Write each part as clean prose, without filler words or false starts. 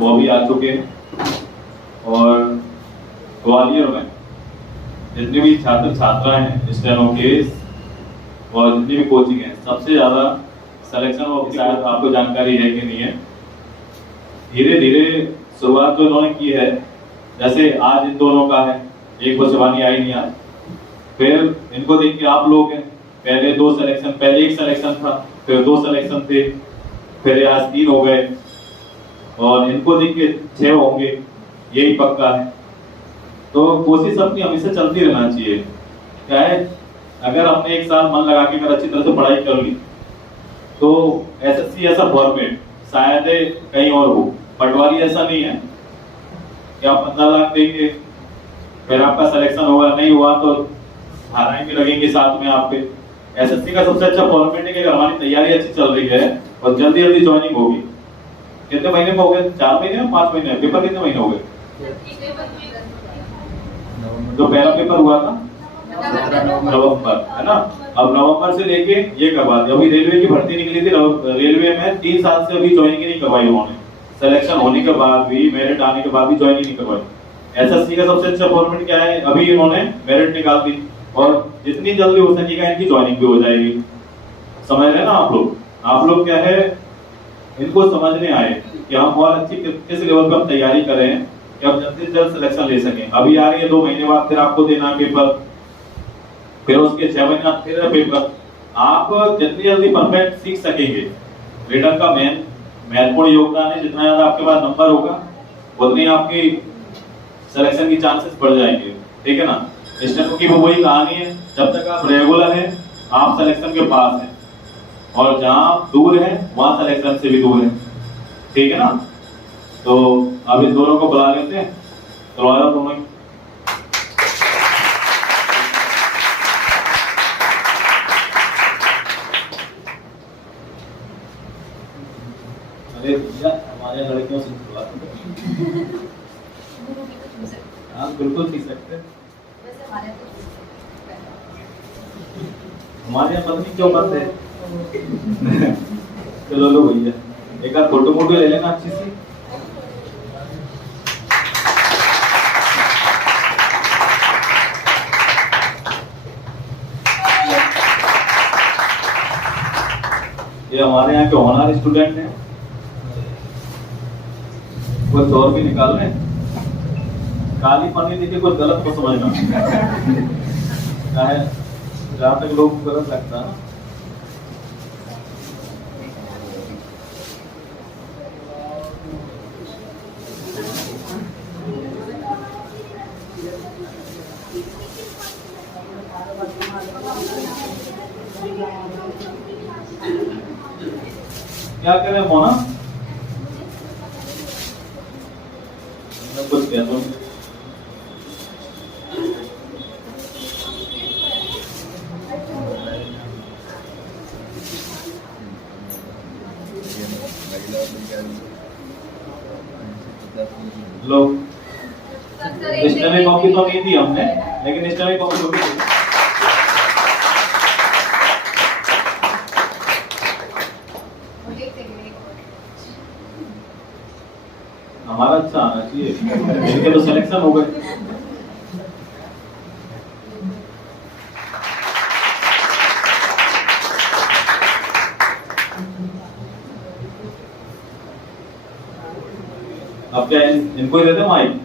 वो भी आ चुके हैं। और ग्वालियर में जितने भी छात्र छात्राएं हैं स्टेनो के और जितनी भी कोचिंग है, सबसे ज्यादा सिलेक्शन की शायद आपको जानकारी है कि नहीं है। धीरे धीरे शुरुआत जो इन्होंने की है, जैसे आज इन दोनों का है, एक को शिवानी आई नहीं आज, फिर इनको देख के आप लोग हैं, पहले दो सिलेक्शन, पहले एक सिलेक्शन था, फिर दो सिलेक्शन थे, फिर आज 3 हो गए और इनको देख के 6 होंगे, यही पक्का है। तो कोशिश अपनी हमेशा चलती रहना चाहिए। क्या है, अगर हमने एक साल मन लगा के अगर अच्छी तरह से पढ़ाई कर ली तो एसएससी ऐसा फॉर्मेट शायद कहीं और हो, पटवारी ऐसा नहीं है कि आप 15 लाख देंगे फिर आपका सिलेक्शन होगा, नहीं हुआ तो धाराएं भी लगेंगे साथ में आप पे। एसएससी का सबसे अच्छा फॉर्मेट है कि अगर हमारी तैयारी अच्छी चल रही है और जल्दी जल्दी ज्वाइनिंग होगी। कितने महीने में हो गए? 4 महीने में, 5 महीने? पेपर कितने महीने हो गए? जो पहला पेपर हुआ था नवंबर, है ना। अब नवंबर से लेके ये करवा दिया। अभी रेलवे की भर्ती निकली थी, रेलवे में 3 साल से अभी ज्वाइनिंग नहीं करवाई उन्होंने। सिलेक्शन होने के बाद भी, मेरिट आने के बाद भी ज्वाइनिंग नहीं करवाई। एसएससी का सबसे अच्छा फॉर्मेट क्या है, अभी इन्होंने मेरिट निकाल दी और जितनी जल्दी हो सकेगा इनकी ज्वाइनिंग भी हो जाएगी। समझ रहे हैं ना आप लोग? आप लोग क्या है, इनको समझने आए कि हम और अच्छी किस लेवल पर हम तैयारी करें कि हम जल्दी से जल्द सिलेक्शन ले सकें। अभी आ रही है 2 महीने बाद, फिर आपको देना है पेपर, फिर उसके 6 महीने बाद फिर पेपर। आप जितनी जल्दी परफेक्ट सीख सकेंगे, रिटर्न का महत्वपूर्ण योगदान है। जितना ज्यादा आपके पास नंबर होगा उतनी आपकी सिलेक्शन की चांसेस बढ़ जाएंगे, ठीक है ना। स्टेनो की वही कहानी है, जब तक आप रेगुलर हैं आप सिलेक्शन के पास हैं, और जहां आप दूर हैं वहां सिलेक्शन से भी दूर हैं, ठीक है ना। तो अब इन दोनों को बुला लेते हैं, तो आ जाओ दोनों। अरे भैया, हमारे लड़कियों से बुला दो। हाँ बिल्कुल सीख सकते हैं। हमारे यहाँ पत्नी क्यों बात है। चलो लो भैया, एक आध फोटो मोटो ले लेना अच्छी सी। ये हमारे यहाँ के ऑनर स्टूडेंट हैं, कुछ और भी निकाल रहे हैं। काली पन्नी देखिए कुछ गलत को समझना है, जहाँ तक लोग गलत लगता है। क्या करें मोना, कुछ कह दो। लो, स्टडी कॉपी तो नहीं दी हमने, लेकिन स्टडी कॉपी होगी। हमारा अच्छा आना चाहिए, इनके तो सिलेक्शन हो गए। अब क्या इनको ही देते माइक?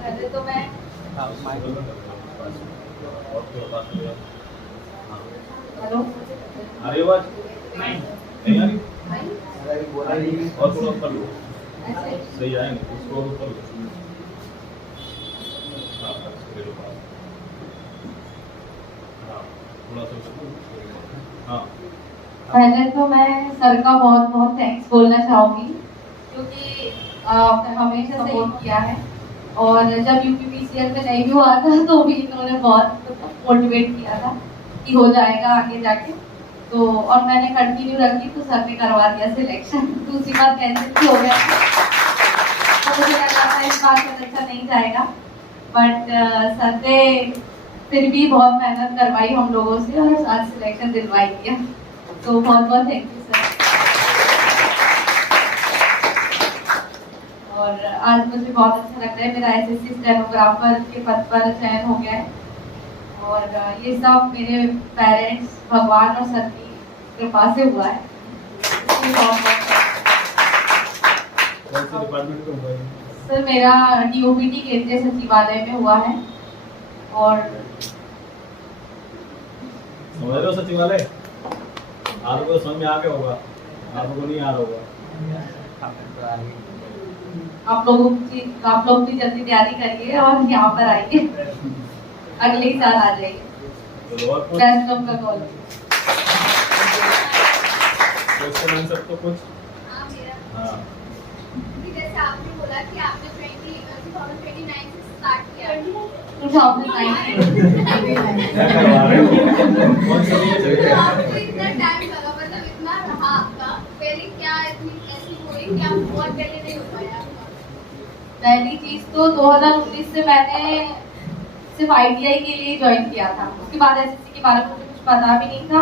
पहले तो मैं हेलो, अरे वाह, नहीं आ रही और थोड़ा ऊपर लो, सही आएंगे। इसको ऊपर लो, थोड़ा सा। हाँ, पहले तो मैं सर का बहुत बहुत थैंक्स बोलना चाहूँगी, क्योंकि आपने हमेशा सपोर्ट किया है। और जब यूपीपीसीएल में नहीं भी हुआ था तो भी इन्होंने बहुत मोटिवेट किया था कि हो जाएगा आगे जाके। तो और मैंने कंटिन्यू रखी तो सर ने करवा दिया सिलेक्शन। दूसरी बार कैंसिल भी हो गया तो मुझे लगा था इस बार सिलेक्शन नहीं जाएगा, बट सर ने फिर भी बहुत मेहनत करवाई हम लोगों से और आज सिलेक्शन दिलवाई दिया। तो बहुत बहुत थैंक यू सर। और आज मुझे बहुत अच्छा लग रहा है, मेरा एसएससी स्टेनोग्राफर के पद पर चयन हो गया है और ये सब मेरे पेरेंट्स, भगवान और सर की कृपा से हुआ है। सर मेरा डीओपीटी केंद्रीय सचिवालय में हुआ है और समझ रहे हो सचिवालय? आपको समझ में आ गया होगा, आपको नहीं आ रहा होगा। आप लोग भी जल्दी तैयारी करिए और यहाँ पर आइए, अगले ही साल आ जाइए। Best of luck all. Question answer तो कुछ हाँ जैसे आपने बोला कि आपने 2029 से स्टार्ट किया 2019 क्या करवा रहे हो? कौन सा ये चल तो रहा आपको है? इतना टाइम लगा, मतलब इतना रहा आपका, पहले क्या इतनी ऐसी हुई कि आप बहुत पहले नहीं हो पाया आपका? पहली चीज तो 2019 से मैंने सिर्फ आईटीआई के लिए ज्वाइन किया था, उसके बाद एसएससी के बारे में मुझे कुछ पता भी नहीं था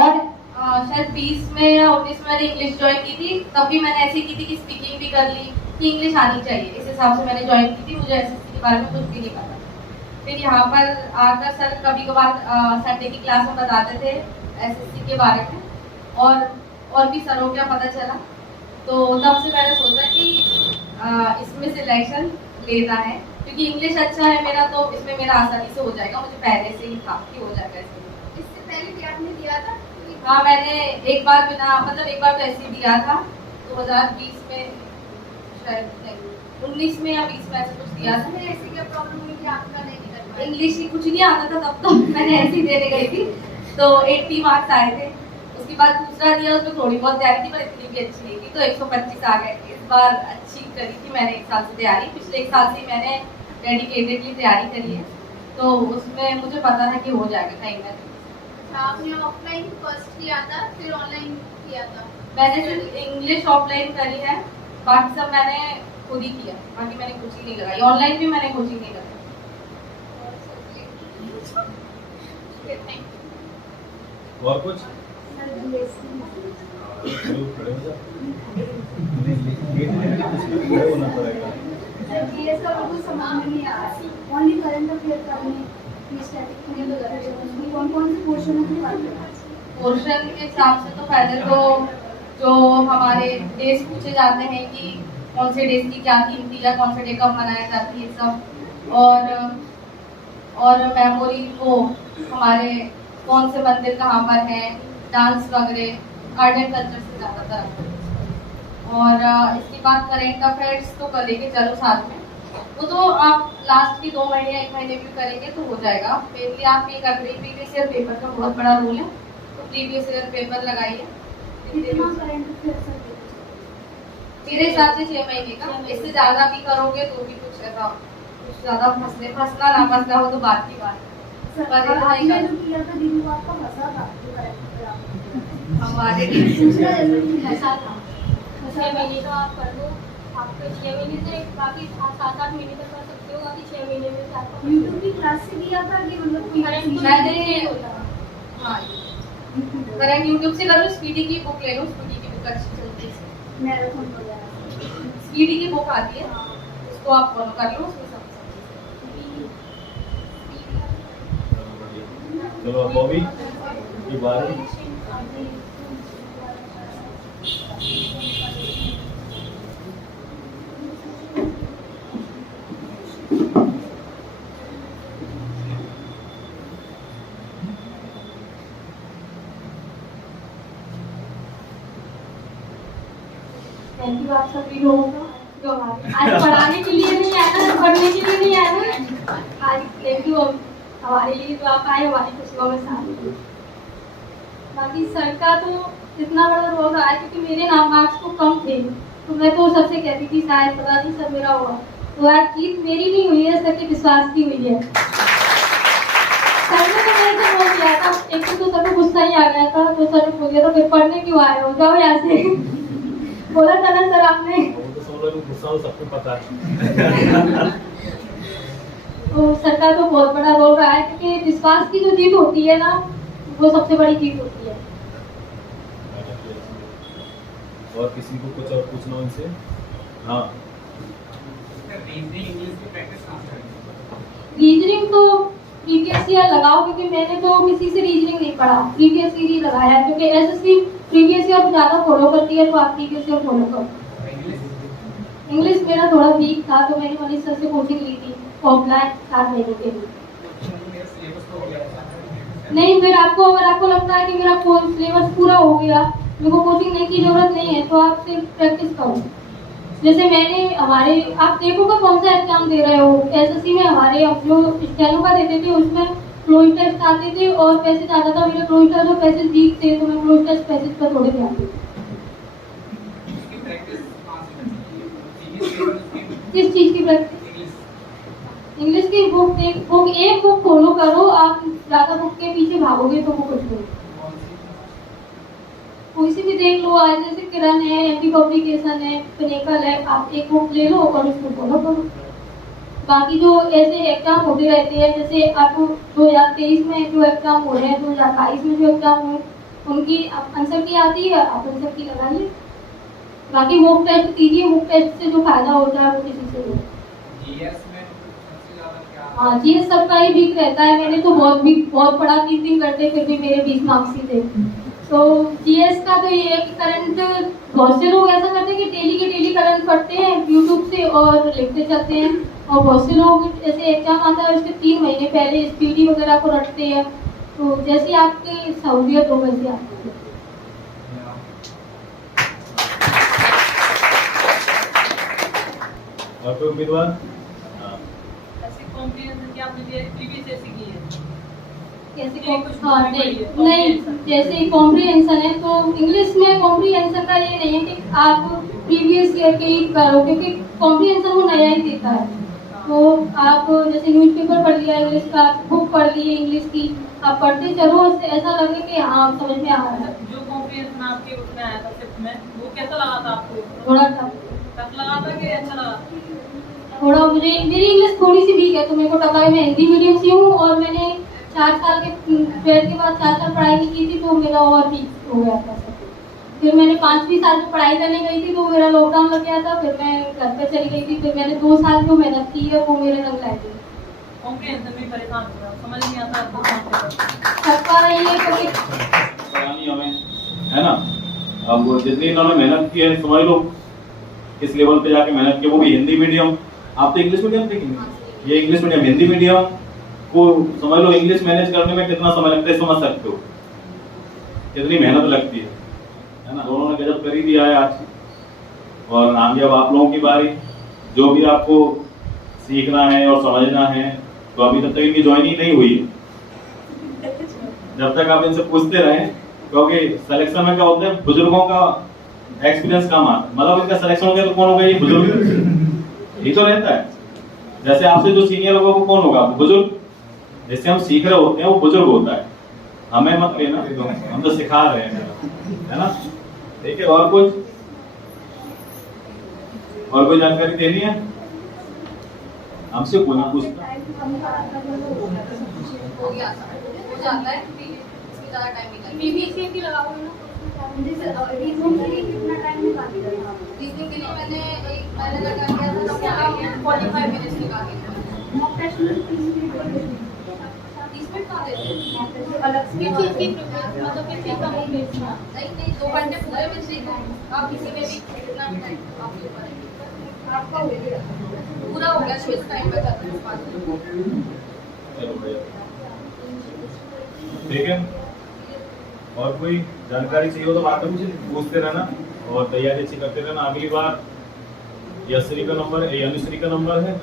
और शायद 20 में या 19 में मैंने इंग्लिश ज्वाइन की थी, तब भी मैंने ऐसी की थी कि स्पीकिंग भी कर ली कि इंग्लिश आनी चाहिए, इस हिसाब से मैंने ज्वाइन की थी। मुझे एसएससी के बारे में कुछ भी नहीं पता। फिर यहाँ पर आकर सर कभी कभार संडे की क्लास में बताते थे एसएससी के बारे में और भी सरों का पता चला, तो तब से मैंने सोचा कि इसमें सिलेक्शन लेना है क्योंकि इंग्लिश अच्छा है मेरा, तो इसमें मेरा आसानी से हो जाएगा। मुझे पहले से ही था कि हो जाएगा इसमें। इससे पहले भी आपने दिया था? हाँ मैंने एक बार तो ऐसे ही दिया था 2020 में, शायद नहीं 19 में या 20 में ऐसे कुछ दिया था। उसमें ऐसी क्या प्रॉब्लम हुई कि आपका नहीं निकल पाया? इंग्लिश ही कुछ नहीं आता था तब, तो मैंने ऐसे ही देने गई थी तो 80 मार्क्स आए थे। उसके बाद दूसरा दिया, उसमें थोड़ी बहुत तैयारी थी पर इतनी भी अच्छी नहीं थी, तो 125 आ गए। इस बार अच्छी करी थी मैंने, एक साल से तैयारी, पिछले एक साल से मैंने डेडिकेटेडली तैयारी करी है, तो उसमें मुझे पता था कि हो जाएगा कहीं ना कहीं। आपने ऑफलाइन फर्स्ट किया था फिर ऑनलाइन किया था? मैंने सिर्फ इंग्लिश ऑफलाइन करी है, बाकी सब मैंने खुद ही किया, बाकी मैंने कोचिंग नहीं लगाई। ऑनलाइन भी मैंने कोचिंग नहीं लगाई। और कुछ? चलो खड़े हो जाओ। खड़े होना पड़ेगा। जीएस का बिल्कुल समझ में नहीं आ रहा है। ओनली करंट अफेयर करने स्टैटिक कौन से पोर्शन है? पोर्शन के हिसाब से तो पहले तो जो हमारे डेज पूछे जाते हैं कि कौन से डेज की क्या थीम थी या कौन से डे कब मनाया जाती है सब, और मेमोरी को हमारे कौन से मंदिर कहाँ पर है, डांस वगैरह, आर्ट एंड कल्चर से ज़्यादातर। और इसके बाद करेंट अफेयर्स तो करेंगे चलो साथ में, वो तो आप लास्ट की 2 महीने या 1 महीने भी करेंगे तो हो जाएगा। मेनली आप ये कर रहे हैं, प्रीवियस ईयर पेपर का बहुत बड़ा रोल है, तो प्रीवियस ईयर पेपर लगाइए। मेरे हिसाब से 6 महीने का, इससे ज़्यादा भी करोगे तो भी कुछ ऐसा कुछ ज़्यादा फंसना ना फंसना हो तो बात की बात है। हमारे 6 महीने का आप कर लो, आपको 6 महीने से बाकी 7-8 महीने तक कर सकते हो, बाकी 6 महीने में आपको यूट्यूब की क्लास से दिया था कि मतलब मैंने हाँ करंट यूट्यूब से करूँ, स्पीडी की बुक ले लो, स्पीडी की बुक अच्छी चलती है, मैराथन वगैरह स्पीडी की बुक आती है, उसको आप फॉलो कर लो, उसमें सब चलो अब बॉबी की बारी। थैंक यू आप सभी लोगों का जो आज पढ़ाने के लिए नहीं आया था, पढ़ने के लिए नहीं आया था, आज थैंक यू हमारे लिए तो आप आए, हमारी खुशियों में शामिल। बाकी सर का तो इतना बड़ा रोल रहा है क्योंकि मेरे नाम मार्क्स तो कम थे, तो मैं तो सबसे कहती थी शायद पता नहीं सर मेरा हुआ, तो यार चीज मेरी नहीं हुई है, सर के विश्वास की हुई है। सर ने तो ऐसे बोल दिया था, एक तो सर को गुस्सा ही आ गया था, तो सर ने बोल दिया था फिर पढ़ने क्यों आए हो, जाओ यहाँ से। बोला था ना सर आपने। वो तो सब लोग गुस्सा हो, सबको पता है। तो सर का तो बहुत बड़ा रोल रहा है, क्योंकि विश्वास की जो जीत होती है ना, वो सबसे बड़ी जीत होती है। और किसी को कुछ और पूछना हो इनसे? हाँ, रीजनिंग तो प्रीवियस ईयर लगाओ, क्योंकि मैंने तो किसी से रीजनिंग नहीं पढ़ा, प्रीवियस ईयर ही लगाया है, क्योंकि एसएससी प्रीवियस ईयर ज्यादा फॉलो करती है, तो आप प्रीवियस ईयर फॉलो करो। इंग्लिश मेरा थोड़ा वीक था, तो मैंने मनीष सर से कोचिंग ली थी ऑफलाइन 7 महीने के लिए। नहीं, फिर आपको अगर आपको लगता है कि मेरा सिलेबस पूरा हो गया, मेरे को कोचिंग लेने की जरूरत नहीं है, तो आप सिर्फ प्रैक्टिस करो। जैसे मैंने हमारे, आप देखो का कौन सा एग्जाम दे रहे हो, एसएससी में हमारे अब जो स्टेनो का देते थे उसमें क्लोज टेस्ट आते थे और पैसेज आता था, मेरे क्लोज टेस्ट और पैसेज वीक थे, तो मैं क्लोज टेस्ट पैसेज पर थोड़े ध्यान देती। किस चीज की प्रैक्टिस? इंग्लिश की बुक एक बुक फॉलो करो, आप ज्यादा बुक के पीछे भागोगे तो वो कुछ नहीं। कोई सी भी देख लो, आज जैसे किरण है, एमपी पब्लिकेशन है, पिनेकल है, आप एक बुक ले लो और उसको फॉलो करो। बाकी जो ऐसे एग्जाम होते रहते हैं, जैसे आप 2023 में जो एग्जाम हो रहे हैं, 2022 में जो एग्जाम हुए, उनकी आंसर की आती है, आप आंसर की लगाइए। बाकी बुक टेस्ट कीजिए, बुक टेस्ट से जो फायदा होता है वो किसी से नहीं। हाँ, जीएस सबका ही वीक रहता है, मैंने तो बहुत पढ़ा, 3 करते फिर भी मेरे 20 मार्क्स ही थे। तो जीएस का तो ये है कि करंट, बहुत से लोग ऐसा करते हैं कि डेली के डेली करंट पढ़ते हैं यूट्यूब से और लिखते चलते हैं, और बहुत से लोग जैसे एग्जाम आता है उसके 3 महीने पहले स्पीडी वगैरह को रटते हैं। तो जैसे आपकी सहूलियत हो वैसे आप और कोई उम्मीदवार? नहीं, जैसे कॉम्प्रिहेंशन है तो इंग्लिश में कॉम्प्रिहेंशन का ये नहीं है कि आप प्रीवियस ईयर के ही करो, क्योंकि कॉम्प्रिहेंशन वो नया ही देता है। तो आप जैसे न्यूज़पेपर पढ़ लिया इंग्लिश का, बुक पढ़ ली इंग्लिश की, आप पढ़ते चलो, उससे ऐसा लगे कि हाँ समझ में आ रहा है। जो कॉम्प्रिहेंशन आपके उसमें आया था फिफ्थ में, वो कैसा लगा था आपको? थोड़ा टफ लगा था कि अच्छा लगा? थोड़ा मुझे, मेरी इंग्लिश थोड़ी सी वीक है तो मेरे को टफ है। मैं हिंदी मीडियम से हूँ और मैंने 4 साल के 12th के बाद 4 साल पढ़ाई नहीं की थी, तो मेरा और वीक हो गया था। फिर मैंने 5वीं साल में पढ़ाई करने गई थी, तो मेरा लॉकडाउन लग गया था, फिर मैं घर पे चली गई थी। फिर मैंने 2 साल जो मेहनत की है वो मेरे रंग लाई थी। कॉम्प्रिहेंशन में परेशान हो रहा, समझ नहीं आता आपको? सबका रही है क्योंकि पढ़ानी हमें, है ना। अब जितनी इन्होंने मेहनत की है, समझ लो किस लेवल पे जाके मेहनत की, वो भी हिंदी मीडियम। आप तो इंग्लिश मीडियम देखेंगे, ये इंग्लिश मीडियम, हिंदी मीडियम को समझ लो इंग्लिश मैनेज करने में कितना समय लगता है, समझ सकते हो कितनी मेहनत लगती है ना। दोनों ने गजब कर ही दिया है आज, और आगे अब आप लोगों की बारी। जो भी आपको सीखना है और समझना है, तो अभी तक इनकी ज्वाइनिंग नहीं हुई, जब तक आप इनसे पूछते रहें, क्योंकि सिलेक्शन में क्या होता है, बुजुर्गों का एक्सपीरियंस कम आता है। मतलब इनका सिलेक्शन हो गया तो कौन होगा, ये बुजुर्ग ही तो रहता है। जैसे आपसे जो सीनियर होगा वो कौन होगा, बुजुर्ग। जैसे हम सीख रहे होते हैं वो बुजुर्ग होता है, हमें मत लेना, हम तो सिखा रहे हैं, है ना। ठीक है, और कोई जानकारी देनी है हमसे, कोई ना पूछता। हो गया था, हो जाता है, इसमें ज़्यादा टाइम नहीं लगता। बीबीसी की लगाओ ना, रीजनिंग के लिए कितना टाइम निकाली? रीजनिंग के लिए मैंने लगा दिया था, उसके आगे 45 मिनट्स निकाले थे। मॉक टेस्ट में 30 मिनट का देते हैं। अलग से चीज की मतलब किस चीज का मॉक टेस्ट था? नहीं 2 घंटे पूरे में सीखो आप, किसी में भी कितना भी टाइम आपके ऊपर है। आपका हो गया, पूरा हो गया, तो इस टाइम बचा था 5 मिनट। ठीक है, और कोई जानकारी चाहिए हो तो बात मुझे पूछते रहना और तैयारी अच्छी करते रहना। अगली बार यशश्री का नंबर है, अनुश्री का नंबर है,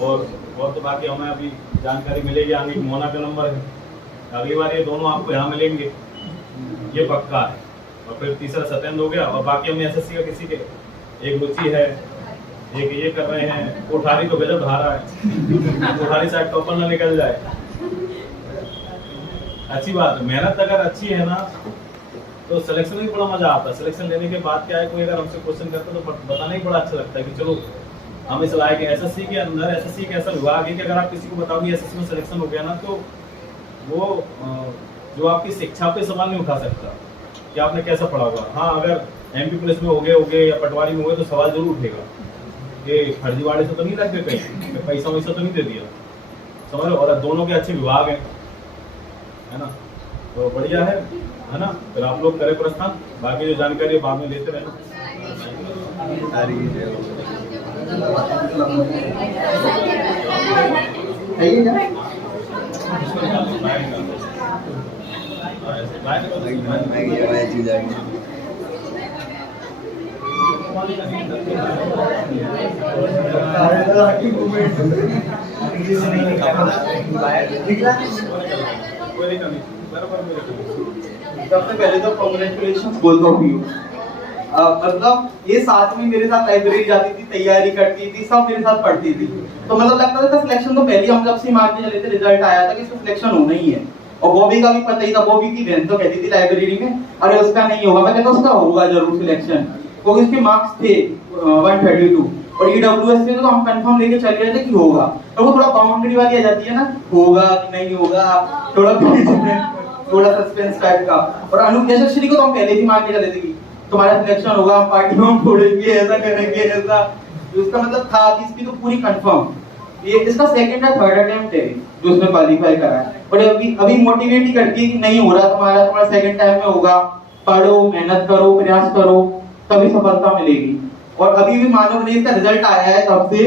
और तो बाकी हमें अभी जानकारी मिलेगी आगे। मोना का नंबर है, अगली बार ये दोनों आपको यहाँ मिलेंगे, ये पक्का है। और फिर तीसरा सत्येंद्र हो गया, और बाकी हमें एसएससी का किसी के एक रुचि है, एक ये कर रहे हैं। कोठारी तो गजब धारा है, कोठारी शायद टॉपर ना निकल जाए। अच्छी बात है, मेहनत अगर अच्छी है ना तो सिलेक्शन में भी बड़ा मजा आता है। सिलेक्शन लेने के बाद क्या है, कोई अगर हमसे क्वेश्चन करता है तो बताना ही बड़ा अच्छा लगता है कि चलो हमें सलाह है कि एसएससी के अंदर, एसएससी के ऐसा विभाग है कि अगर आप किसी को बताओगे एसएससी में सिलेक्शन हो गया ना तो वो जो आपकी शिक्षा पे सवाल नहीं उठा सकता कि आपने कैसा पढ़ा होगा। हाँ, अगर एमपी पुलिस में हो गए या पटवारी में हो गए तो सवाल जरूर उठेगा कि फर्जीवाड़े से तो नहीं लग गए, कहीं पैसा वैसा तो नहीं दे दिया, समझ लो। और दोनों के अच्छे विभाग हैं, है ना, तो बढ़िया है ना। फिर आप लोग करें प्रस्थान, बाकी जो जानकारी है बाद में लेते रहना। सबसे पहले तो कांग्रेचुलेशंस बोथ ऑफ यू। मतलब ये साथ में मेरे साथ लाइब्रेरी जाती थी, तैयारी करती थी, सब मेरे साथ पढ़ती थी। तो मतलब लगता था सिलेक्शन तो पहले हम जब से मार्क में चले थे रिजल्ट आया था कि इसका सिलेक्शन होना ही है। और बॉबी का भी पता ही था, बॉबी की बहन तो कहती थी लाइब्रेरी में अरे उसका नहीं होगा, मैं कहता उसका होगा जरूर सिलेक्शन, क्योंकि उसके मार्क्स थे 132 और ईडब्ल्यूएस से तो हम कंफर्म लेके चल रहे थे कि होगा। तो वो थोड़ा बाउंड्री वाली आ जाती है ना, होगा कि नहीं होगा, थोड़ा सस्पेंस टाइप का। और अनु यशस्वी को तो हम पहले ही मान के चले थे कि तुम्हारा सिलेक्शन होगा, हम पार्टी में फोड़ेंगे, ऐसा करेंगे ऐसा। तो इसका मतलब था कि इसकी तो पूरी कंफर्म। ये इसका सेकंड या थर्ड अटेम्प्ट है जो उसने क्वालीफाई करा है। और अभी मोटिवेट ही करती है कि नहीं हो रहा तुम्हारा सेकंड टाइम में होगा, पढ़ो, मेहनत करो, प्रयास करो, तभी सफलता मिलेगी। और अभी भी मानो नहीं इसका रिजल्ट आया है तब से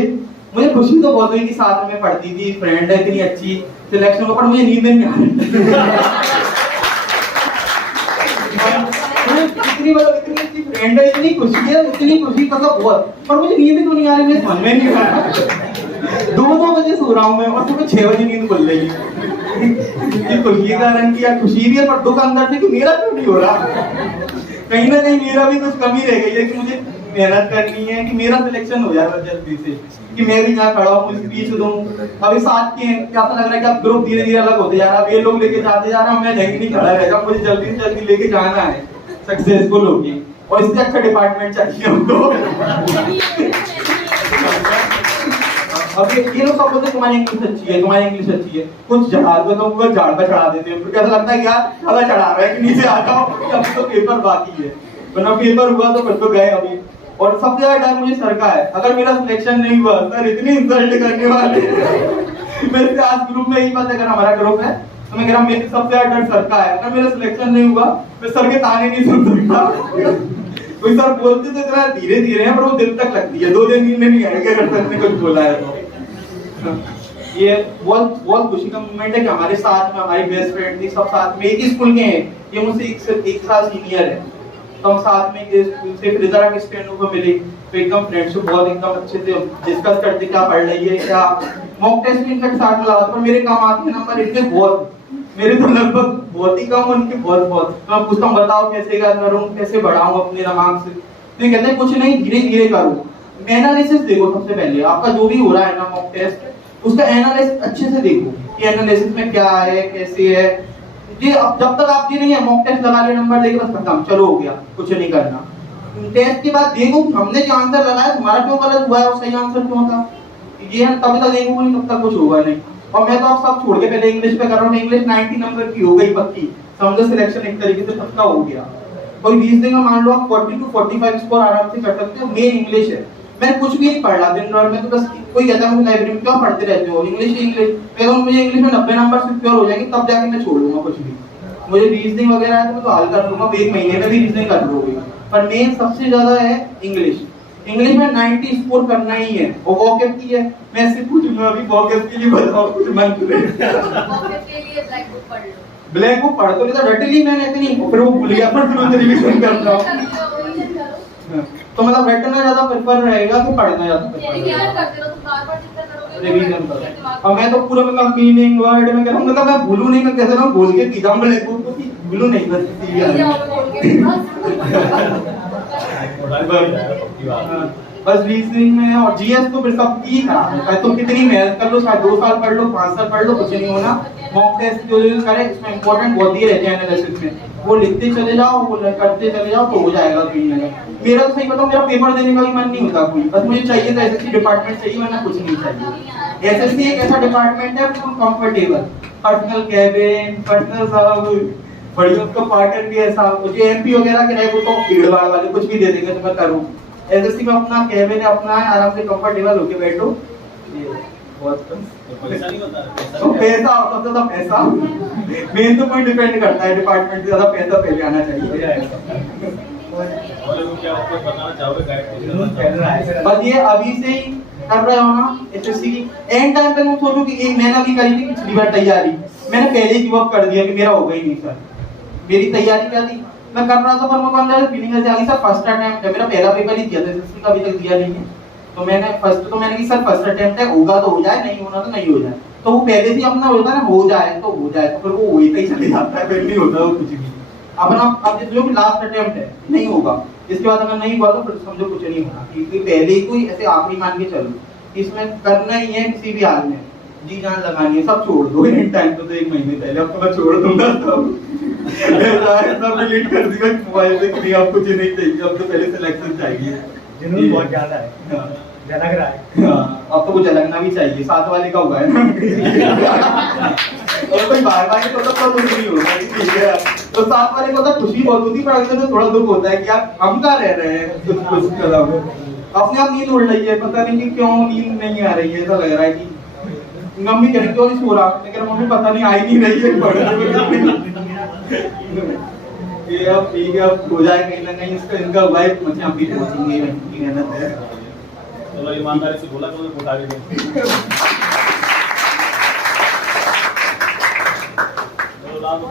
मुझे खुशी तो बहुत हुई कि साथ में पढ़ती थी, फ्रेंड है, इतनी अच्छी सिलेक्शन हो, पर मुझे नींद नहीं आ रही इतनी अच्छी फ्रेंड है, इतनी खुशी है, इतनी खुशी मतलब बहुत, पर मुझे नींद क्यों नहीं आ रही, मुझे समझ में नहीं आ रहा। 2 बजे सो रहा हूँ मैं और सुबह 6 बजे नींद खुल रही है। खुशी का रंग किया, खुशी भी है पर दुख अंदर से कि मेरा क्यों नहीं हो रहा। कहीं ना कहीं मेरा भी कुछ कमी रह गई है कि मुझे मेहनत करनी है कि मेरा सिलेक्शन हो जाए जल्दी से, कि मैं भी जहाँ खड़ा हूँ स्पीच दूं। अभी साथ के क्या लग रहा है कि अब ग्रुप धीरे धीरे अलग होते जा रहा है, अब ये लोग लेके जाते जा रहा हूँ, मैं यहीं नहीं खड़ा रहेगा, मुझे जल्दी से जल्दी लेके जाना है सक्सेसफुल होगी। और इससे अच्छा डिपार्टमेंट चाहिए हमको। अब ये लोग सब बोलते तुम्हारी इंग्लिश अच्छी है, तुम्हारी इंग्लिश अच्छी है, कुछ झाड़ पे तो ऊपर झाड़ पे चढ़ा देते हैं, फिर कैसा लगता है यार हवा चढ़ा रहा है कि नीचे आ जाओ, अभी तो पेपर बाकी है, वरना पेपर हुआ तो फिर तो गए अभी। और सबसे ज्यादा डर मुझे सर का है, अगर मेरा सिलेक्शन नहीं हुआ सर इतनी इंसल्ट करने वाले। मेरे से आज ग्रुप में यही बात है, अगर हमारा ग्रुप है तो मैं कह रहा हूँ मेरे सबसे ज्यादा डर सर का है, अगर मेरा सिलेक्शन नहीं हुआ मैं सर के ताने नहीं सुन सकता। कोई सर बोलते तो इतना धीरे धीरे है पर वो दिल तक लगती है, 2 दिन नींद में नहीं आएगी अगर सर ने कुछ बोला है तो। ये बहुत बहुत खुशी का मोमेंट है कि हमारे साथ में हमारी बेस्ट फ्रेंड थी, सब साथ में एक ही स्कूल के हैं, ये मुझसे 1 साल सीनियर है, तो हम साथ में स्कूल से फिर इधर आके स्टैंड को मिले, तो एकदम फ्रेंडशिप बहुत एकदम अच्छे से डिस्कस करते क्या पढ़ रही है क्या। मॉक टेस्ट में इनफैक्ट साथ में लगा, पर मेरे काम आते हैं नंबर इनके बहुत, मेरे तो लगभग बहुत ही कम, उनके बहुत बहुत। तो मैं पूछता हूँ बताओ कैसे क्या करूँ, कैसे बढ़ाऊँ अपने दिमाग से, तो ये कहते हैं कुछ नहीं धीरे धीरे करो, एनालिसिस देखो। सबसे पहले आपका जो भी हो रहा है ना मॉक टेस्ट, उसका एनालिसिस अच्छे से देखो कि एनालिसिस में क्या है कैसे है। ये अब जब तक आप ये नहीं है मॉक टेस्ट लगा लिया नंबर देके बस खत्म, चलो हो गया, कुछ नहीं करना। टेस्ट के बाद देखो हमने जो आंसर लगाया तुम्हारा क्यों गलत हुआ है और सही आंसर क्यों था, ये है तभी तक देखोगे नहीं तब तक कुछ होगा नहीं। और मैं तो अब सब छोड़ के पहले इंग्लिश पे कर रहा हूँ, इंग्लिश 90 नंबर की हो गई पक्की, समझो सिलेक्शन एक तरीके से पक्का हो गया। कोई 20 दिन में मान लो आप 40 to 45 स्कोर आराम से कर सकते हो। मेन इंग्लिश है, मैं कुछ भी नहीं पढ़ रहा दिन भर में, तो बस कोई कहता है मुझे लाइब्रेरी में क्यों पढ़ते रहते हो, इंग्लिश इंग्लिश, मैं मुझे इंग्लिश में 90 नंबर सिक्योर हो जाएंगे तब जाके मैं छोड़ दूंगा कुछ भी। मुझे रीजनिंग वगैरह है तो मैं तो हल कर लूंगा, 1 महीने में भी रीजनिंग कर लूंगी, पर मेन सबसे ज्यादा है इंग्लिश। इंग्लिश में 90 स्कोर करना ही है। और वोकैब की है, मैं इससे पूछूंगा अभी वोकैब के लिए बताओ कुछ मन करे। वोकैब के लिए ब्लैक बुक पढ़ लो, ब्लैक बुक पढ़ तो लिया रटली मैंने इतनी, फिर वो भूल गया, फिर तुरंत रिवीजन करता हूं। तो मतलब रटना ज्यादा प्रेफर रहेगा कि पढ़ना ज्यादा प्रेफर रहेगा? रिवीजन करते रहो, तुम बार-बार जितना करोगे रिवीजन करो। और मैं तो पूरा मतलब मीनिंग वर्ड में करूंगा, मतलब मैं भूलूं नहीं, मैं कैसे ना बोल के पी जाऊं ब्लैक बुक को, भूलूं नहीं बस ये बोल के बस और बस रीजनिंग में और जीएस तो फिर सब ही खराब है, चाहे तुम कितनी मेहनत कर लो, चाहे 2 साल पढ़ लो, 5 साल पढ़ लो, कुछ नहीं होना। मॉक टेस्ट जो करे इसमें इंपॉर्टेंट बहुत ही रहते हैं एनालिसिस में, वो लिखते चले जाओ, वो करते चले जाओ तो हो जाएगा कहीं ना कहीं। मेरा तो सही बताऊं, मेरा पेपर देने का भी मन नहीं होता कोई, बस मुझे चाहिए तो एसएससी डिपार्टमेंट चाहिए, वरना कुछ नहीं चाहिए। एसएससी एक ऐसा डिपार्टमेंट है बिल्कुल कंफर्टेबल, पर्सनल कैबिन, पर्सनल सब बढ़िया, उसका पार्टनर भी ऐसा, मुझे एमपी वगैरह के रहे वो तो भीड़-भाड़ वाले कुछ भी दे देंगे तो मैं करूं। एसएससी में अपना कैबिन है, अपना है, आराम से कंफर्टेबल होके बैठो। ये बहुत पैसा नहीं होता है, तो पैसा, सबसे ज्यादा पैसा मेन तो कोई डिपेंड करता है, डिपार्टमेंट से ज्यादा पैसा पहले आना चाहिए। और लोग क्या आपको बताना चाहोगे गाइड? बस ये अभी से ही कर रहे हो ना एसएससी की, एंड टाइम पे तुम सोचो कि एक महीना भी करी थी पिछली बार तैयारी, मैंने पहले ही गिव अप कर दिया कि मेरा होगा ही नहीं सर। मेरी तैयारी क्या थी, मैं कर रहा था पर मुझे अंदर फीलिंग ऐसे आ गई सर फर्स्ट अटेम्प्ट है, मेरा पहला पेपर ही दिया था एसएससी का, अभी तक दिया नहीं है। तो मैंने कि सर फर्स्ट अटेम्प्ट है, होगा तो हो जाए, नहीं होना तो नहीं हो जाए। तो वो पहले से अपना होता है ना, हो जाए तो हो जाए, तो फिर वो वही ही चले जाता है, फिर नहीं होता वो कुछ भी। अपना अब जो भी लास्ट अटेम्प्ट है नहीं होगा, इसके बाद अगर नहीं हुआ तो फिर समझो कुछ नहीं होना, क्योंकि पहले ही कोई ऐसे आखिरी मान के चलो, इसमें करना ही है किसी भी हाल में, जी जान लगानी है, सब छोड़ दो इन टाइम पे। तो 1 महीने पहले अब तो मैं छोड़ दूंगा सब सब डिलीट कर दूंगा मोबाइल से कि नहीं अब कुछ नहीं चाहिए, अब तो पहले सिलेक्शन चाहिए। जुनून बहुत ज्यादा है, हाँ। झलक रहा है। हाँ, अब तो कुछ झलकना भी चाहिए, साथ वाले का हुआ है ना और कोई बार के तो दुख नहीं होगा, ठीक है। तो साथ वाले को तो खुशी बहुत होती है, पर अगले तो थोड़ा दुख होता है कि यार हम कहाँ रह रहे हैं, कुछ अपने आप नींद उड़ रही है, पता नहीं कि क्यों नींद नहीं आ रही है, ऐसा लग रहा है कि मम्मी कह रही क्यों नहीं सो रहा, लेकिन मम्मी पता नहीं आई नहीं रही है ये अब ठीक है, अब हो जाए कहीं ना कहीं, इसका इनका वाइफ मुझे अभी पहुंचेंगे, इनकी मेहनत है। चलो ईमानदारी से बोला तो उठा के चलो ला दो।